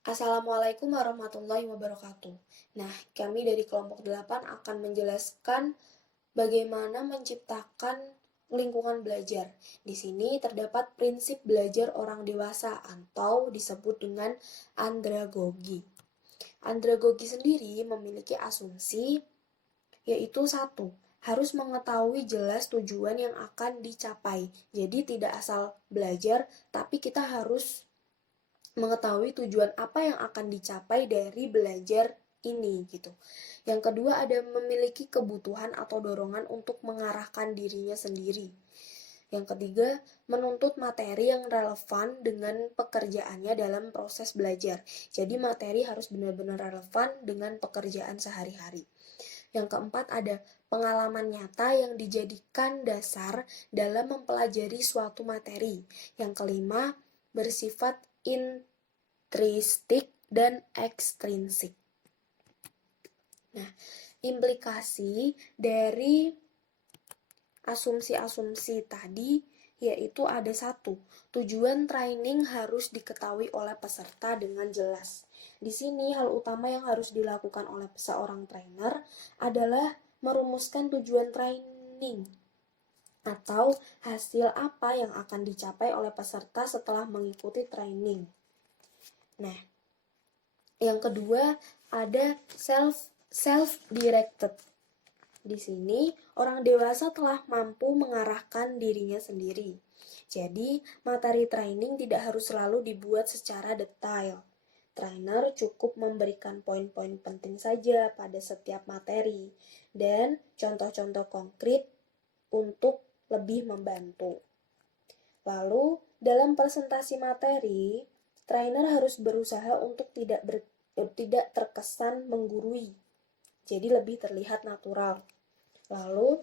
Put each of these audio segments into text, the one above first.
Assalamualaikum warahmatullahi wabarakatuh. Nah, kami dari kelompok 8 akan menjelaskan bagaimana menciptakan lingkungan belajar. Di sini terdapat prinsip belajar orang dewasa atau disebut dengan andragogi. Andragogi sendiri memiliki asumsi yaitu satu, harus mengetahui jelas tujuan yang akan dicapai. Jadi tidak asal belajar, tapi kita harus mengetahui tujuan apa yang akan dicapai dari belajar ini gitu. Yang kedua ada memiliki kebutuhan atau dorongan untuk mengarahkan dirinya sendiri. Yang ketiga, menuntut materi yang relevan dengan pekerjaannya dalam proses belajar. Jadi materi harus benar-benar relevan dengan pekerjaan sehari-hari. Yang keempat ada pengalaman nyata yang dijadikan dasar dalam mempelajari suatu materi. Yang kelima, bersifat intrinsic dan ekstrinsik. Nah, implikasi dari asumsi-asumsi tadi yaitu ada satu, tujuan training harus diketahui oleh peserta dengan jelas. Di sini hal utama yang harus dilakukan oleh seorang trainer adalah merumuskan tujuan training atau hasil apa yang akan dicapai oleh peserta setelah mengikuti training. Nah, yang kedua ada self-directed. Di sini, orang dewasa telah mampu mengarahkan dirinya sendiri. Jadi, materi training tidak harus selalu dibuat secara detail. Trainer cukup memberikan poin-poin penting saja pada setiap materi dan contoh-contoh konkret untuk lebih membantu. Lalu, dalam presentasi materi, trainer harus berusaha untuk tidak terkesan menggurui. Jadi lebih terlihat natural. Lalu,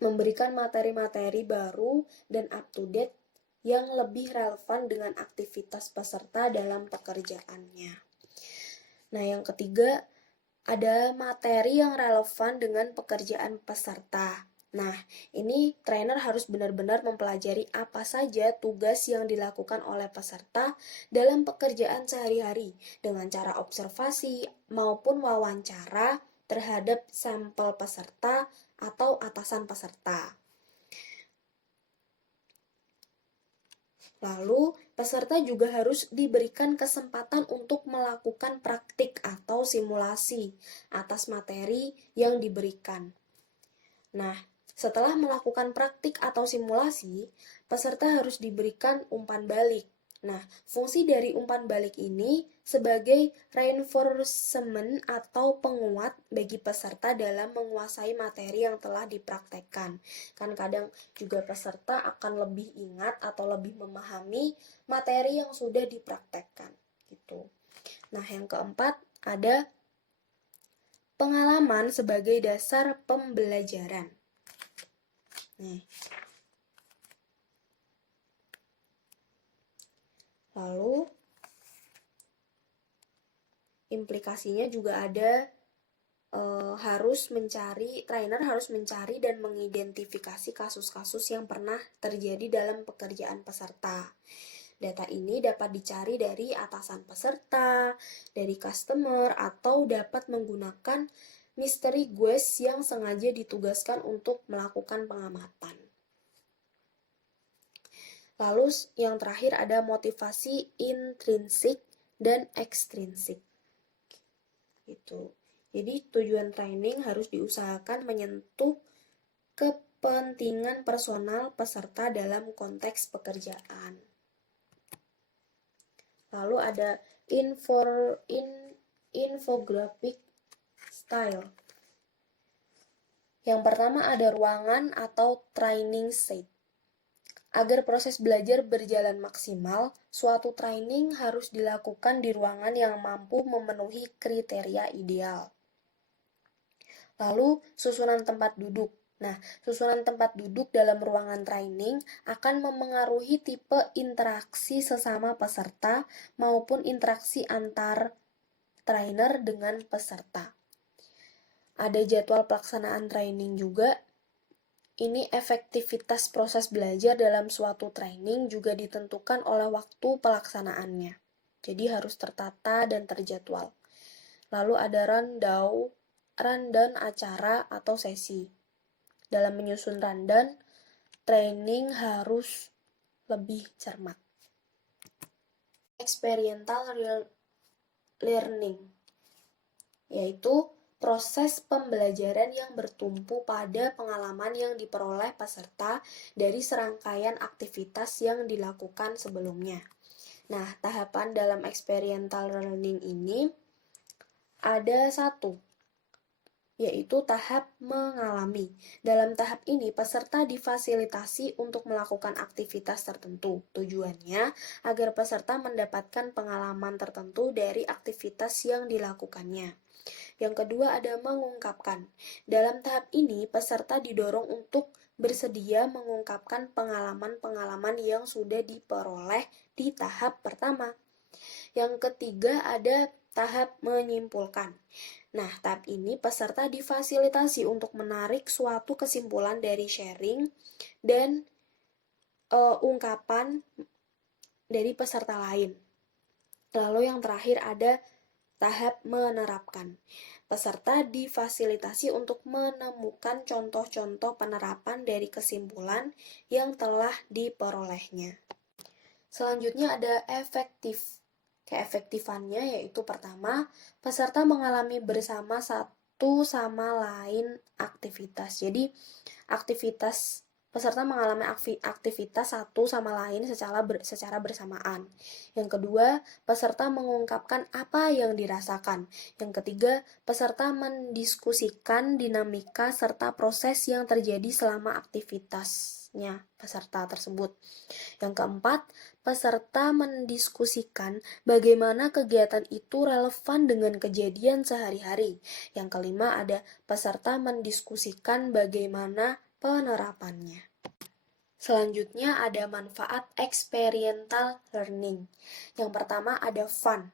memberikan materi-materi baru dan up-to-date yang lebih relevan dengan aktivitas peserta dalam pekerjaannya. Nah, yang ketiga, ada materi yang relevan dengan pekerjaan peserta. Nah, ini trainer harus benar-benar mempelajari apa saja tugas yang dilakukan oleh peserta dalam pekerjaan sehari-hari dengan cara observasi maupun wawancara terhadap sampel peserta atau atasan peserta. Lalu, peserta juga harus diberikan kesempatan untuk melakukan praktik atau simulasi atas materi yang diberikan. Nah, setelah melakukan praktik atau simulasi, peserta harus diberikan umpan balik. Nah, fungsi dari umpan balik ini sebagai reinforcement atau penguat bagi peserta dalam menguasai materi yang telah dipraktekkan. Kan kadang juga peserta akan lebih ingat atau lebih memahami materi yang sudah dipraktekkan gitu. Nah, yang keempat ada pengalaman sebagai dasar pembelajaran. Lalu implikasinya juga ada trainer harus mencari dan mengidentifikasi kasus-kasus yang pernah terjadi dalam pekerjaan peserta. Data ini dapat dicari dari atasan peserta, dari customer, atau dapat menggunakan mystery guest yang sengaja ditugaskan untuk melakukan pengamatan. Lalu yang terakhir ada motivasi intrinsik dan ekstrinsik. Gitu. Jadi tujuan training harus diusahakan menyentuh kepentingan personal peserta dalam konteks pekerjaan. Lalu ada infographic style. Yang pertama ada ruangan atau training set. Agar proses belajar berjalan maksimal, suatu training harus dilakukan di ruangan yang mampu memenuhi kriteria ideal. Lalu, susunan tempat duduk. Nah, susunan tempat duduk dalam ruangan training akan memengaruhi tipe interaksi sesama peserta maupun interaksi antar trainer dengan peserta. Ada jadwal pelaksanaan training juga. Ini efektivitas proses belajar dalam suatu training juga ditentukan oleh waktu pelaksanaannya. Jadi harus tertata dan terjadwal. Lalu ada rundown acara atau sesi. Dalam menyusun rundown, training harus lebih cermat. Experiential learning, yaitu proses pembelajaran yang bertumpu pada pengalaman yang diperoleh peserta dari serangkaian aktivitas yang dilakukan sebelumnya. Nah, tahapan dalam experiential learning ini ada 1, yaitu tahap mengalami. Dalam tahap ini, peserta difasilitasi untuk melakukan aktivitas tertentu. Tujuannya agar peserta mendapatkan pengalaman tertentu dari aktivitas yang dilakukannya. Yang kedua ada mengungkapkan. Dalam tahap ini, peserta didorong untuk bersedia mengungkapkan pengalaman-pengalaman yang sudah diperoleh di tahap pertama. Yang ketiga ada tahap menyimpulkan. Nah, tahap ini peserta difasilitasi untuk menarik suatu kesimpulan dari sharing dan ungkapan dari peserta lain. Lalu yang terakhir ada tahap menerapkan. Peserta difasilitasi untuk menemukan contoh-contoh penerapan dari kesimpulan yang telah diperolehnya. Selanjutnya ada efektif. Keefektifannya yaitu pertama, peserta mengalami bersama satu sama lain aktivitas. Jadi, peserta mengalami aktivitas satu sama lain secara bersamaan. Yang kedua, peserta mengungkapkan apa yang dirasakan. Yang ketiga, peserta mendiskusikan dinamika serta proses yang terjadi selama aktivitasnya peserta tersebut. Yang keempat, peserta mendiskusikan bagaimana kegiatan itu relevan dengan kejadian sehari-hari. Yang kelima, ada peserta mendiskusikan bagaimana penerapannya. Selanjutnya ada manfaat experiential learning. Yang pertama ada fun.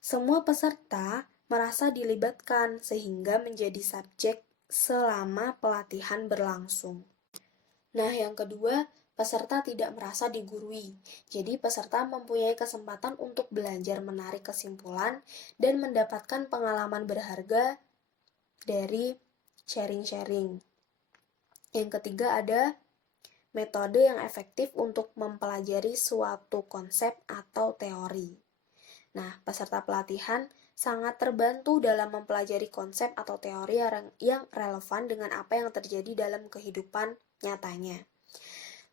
Semua peserta merasa dilibatkan sehingga menjadi subjek selama pelatihan berlangsung. Nah, yang kedua, peserta tidak merasa digurui. Jadi, peserta mempunyai kesempatan untuk belajar menarik kesimpulan dan mendapatkan pengalaman berharga dari sharing-sharing. Yang ketiga ada metode yang efektif untuk mempelajari suatu konsep atau teori. Nah, peserta pelatihan sangat terbantu dalam mempelajari konsep atau teori yang relevan dengan apa yang terjadi dalam kehidupan nyatanya.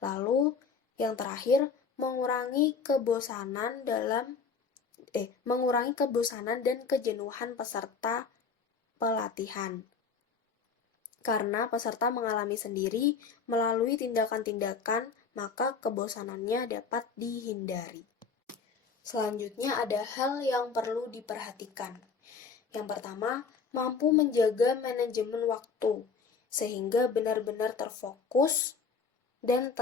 Lalu, yang terakhir, mengurangi kebosanan dan kejenuhan peserta pelatihan. Karena peserta mengalami sendiri melalui tindakan-tindakan, maka kebosanannya dapat dihindari. Selanjutnya ada hal yang perlu diperhatikan. Yang pertama, mampu menjaga manajemen waktu, sehingga benar-benar terfokus dan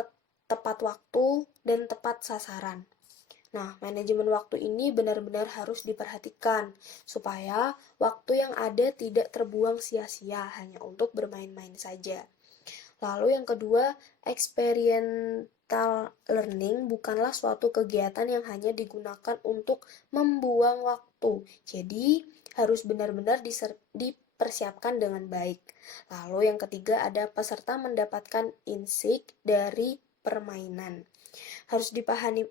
tepat waktu dan tepat sasaran. Nah, manajemen waktu ini benar-benar harus diperhatikan supaya waktu yang ada tidak terbuang sia-sia hanya untuk bermain-main saja. Lalu yang kedua, experiential learning bukanlah suatu kegiatan yang hanya digunakan untuk membuang waktu. Jadi, harus benar-benar dipersiapkan dengan baik. Lalu yang ketiga ada peserta mendapatkan insight dari permainan. Harus dipahami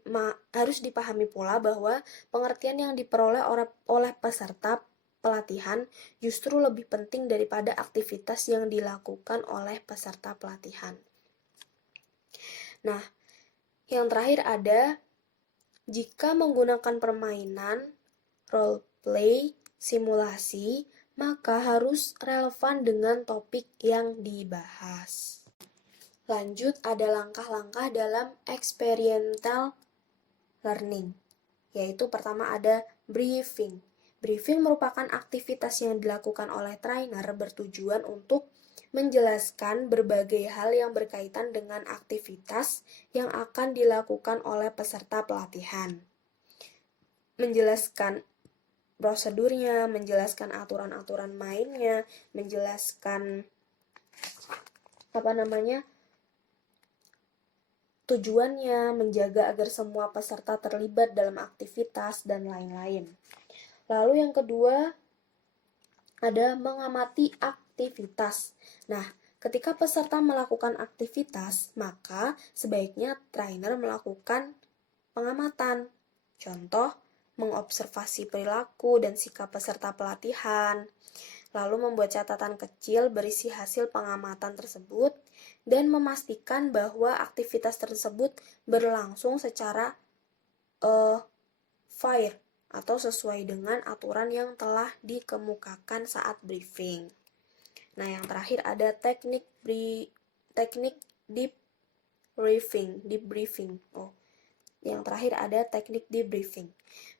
pula bahwa pengertian yang diperoleh oleh peserta pelatihan justru lebih penting daripada aktivitas yang dilakukan oleh peserta pelatihan. Nah, yang terakhir ada jika menggunakan permainan, role play, simulasi, maka harus relevan dengan topik yang dibahas. Lanjut, ada langkah-langkah dalam experiential learning, yaitu pertama ada briefing. Briefing merupakan aktivitas yang dilakukan oleh trainer bertujuan untuk menjelaskan berbagai hal yang berkaitan dengan aktivitas yang akan dilakukan oleh peserta pelatihan. Menjelaskan prosedurnya, menjelaskan aturan-aturan mainnya, menjelaskan Tujuannya menjaga agar semua peserta terlibat dalam aktivitas dan lain-lain. Lalu yang kedua ada mengamati aktivitas. Nah, ketika peserta melakukan aktivitas, maka sebaiknya trainer melakukan pengamatan. Contoh, mengobservasi perilaku dan sikap peserta pelatihan, lalu membuat catatan kecil berisi hasil pengamatan tersebut, dan memastikan bahwa aktivitas tersebut berlangsung secara fair atau sesuai dengan aturan yang telah dikemukakan saat briefing. Nah, yang terakhir ada teknik debriefing. Yang terakhir ada teknik debriefing.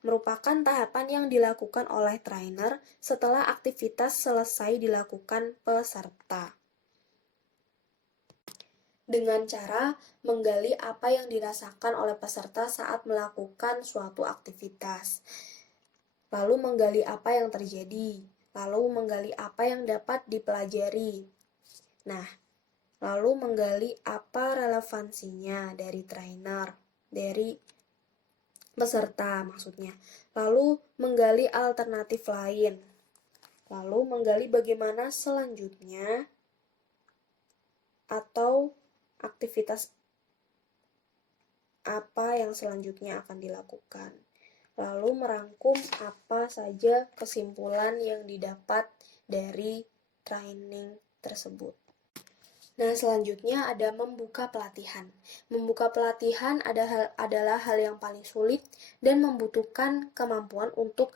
Merupakan tahapan yang dilakukan oleh trainer setelah aktivitas selesai dilakukan peserta. Dengan cara menggali apa yang dirasakan oleh peserta saat melakukan suatu aktivitas. Lalu menggali apa yang terjadi. Lalu menggali apa yang dapat dipelajari. Nah, lalu menggali apa relevansinya dari trainer, dari peserta maksudnya. Lalu menggali alternatif lain. Lalu menggali bagaimana selanjutnya atau aktivitas apa yang selanjutnya akan dilakukan. Lalu merangkum apa saja kesimpulan yang didapat dari training tersebut. Nah, selanjutnya ada membuka pelatihan. Membuka pelatihan adalah hal yang paling sulit dan membutuhkan kemampuan untuk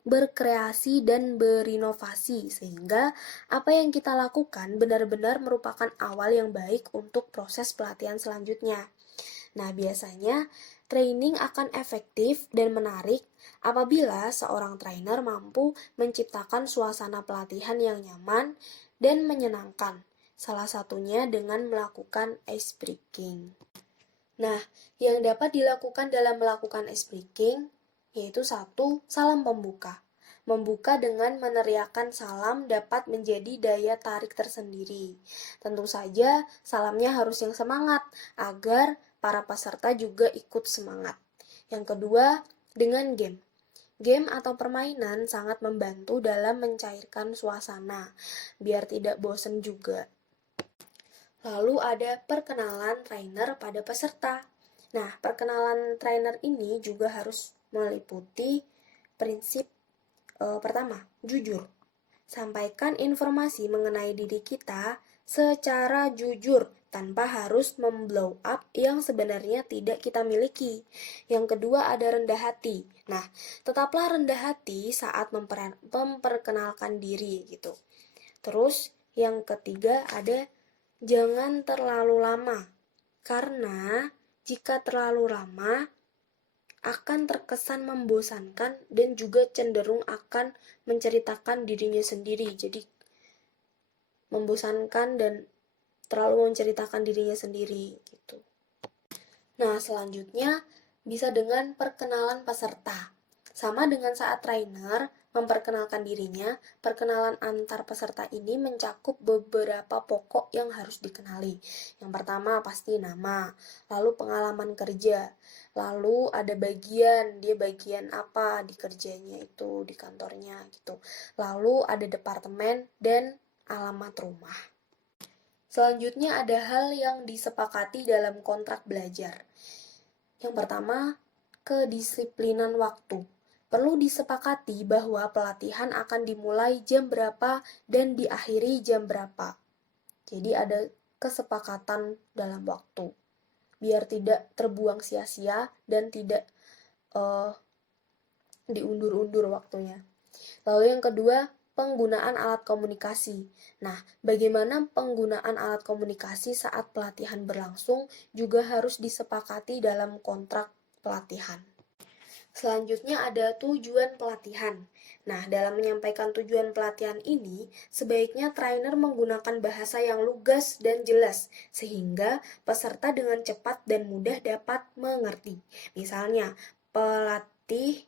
berkreasi dan berinovasi, sehingga apa yang kita lakukan benar-benar merupakan awal yang baik untuk proses pelatihan selanjutnya. Nah, biasanya training akan efektif dan menarik apabila seorang trainer mampu menciptakan suasana pelatihan yang nyaman dan menyenangkan, salah satunya dengan melakukan ice breaking. Nah, yang dapat dilakukan dalam melakukan ice breaking yaitu 1. Salam pembuka. Membuka dengan meneriakkan salam dapat menjadi daya tarik tersendiri. Tentu saja salamnya harus yang semangat agar para peserta juga ikut semangat. Yang kedua, dengan game. Game atau permainan sangat membantu dalam mencairkan suasana, biar tidak bosan juga. Lalu ada perkenalan trainer pada peserta. Nah, perkenalan trainer ini juga harus meliputi prinsip pertama, jujur. Sampaikan informasi mengenai diri kita secara jujur tanpa harus memblow up yang sebenarnya tidak kita miliki. Yang kedua ada rendah hati. Nah, tetaplah rendah hati saat memperkenalkan diri gitu. Terus yang ketiga ada jangan terlalu lama. Karena jika terlalu lama akan terkesan membosankan dan juga cenderung akan menceritakan dirinya sendiri. Jadi membosankan dan terlalu menceritakan dirinya sendiri gitu. Nah, selanjutnya bisa dengan perkenalan peserta. Sama dengan saat trainer memperkenalkan dirinya, perkenalan antar peserta ini mencakup beberapa pokok yang harus dikenali. Yang pertama pasti nama, lalu pengalaman kerja, lalu ada dia bagian apa di kerjanya itu, di kantornya gitu. Lalu ada departemen dan alamat rumah. Selanjutnya ada hal yang disepakati dalam kontrak belajar. Yang pertama, kedisiplinan waktu. Perlu disepakati bahwa pelatihan akan dimulai jam berapa dan diakhiri jam berapa. Jadi ada kesepakatan dalam waktu. Biar tidak terbuang sia-sia dan tidak diundur-undur waktunya. Lalu yang kedua, penggunaan alat komunikasi. Nah, bagaimana penggunaan alat komunikasi saat pelatihan berlangsung juga harus disepakati dalam kontrak pelatihan. Selanjutnya ada tujuan pelatihan. Nah, dalam menyampaikan tujuan pelatihan ini, sebaiknya trainer menggunakan bahasa yang lugas dan jelas, sehingga peserta dengan cepat dan mudah dapat mengerti. Misalnya, pelatihan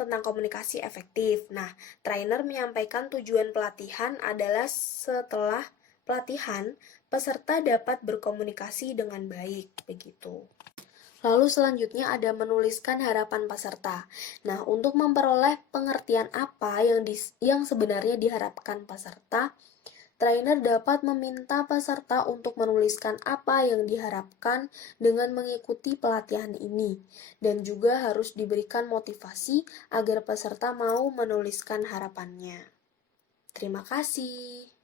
tentang komunikasi efektif. Nah, trainer menyampaikan tujuan pelatihan adalah setelah pelatihan, peserta dapat berkomunikasi dengan baik, begitu. Lalu selanjutnya ada menuliskan harapan peserta. Nah, untuk memperoleh pengertian apa yang sebenarnya diharapkan peserta, trainer dapat meminta peserta untuk menuliskan apa yang diharapkan dengan mengikuti pelatihan ini, dan juga harus diberikan motivasi agar peserta mau menuliskan harapannya. Terima kasih.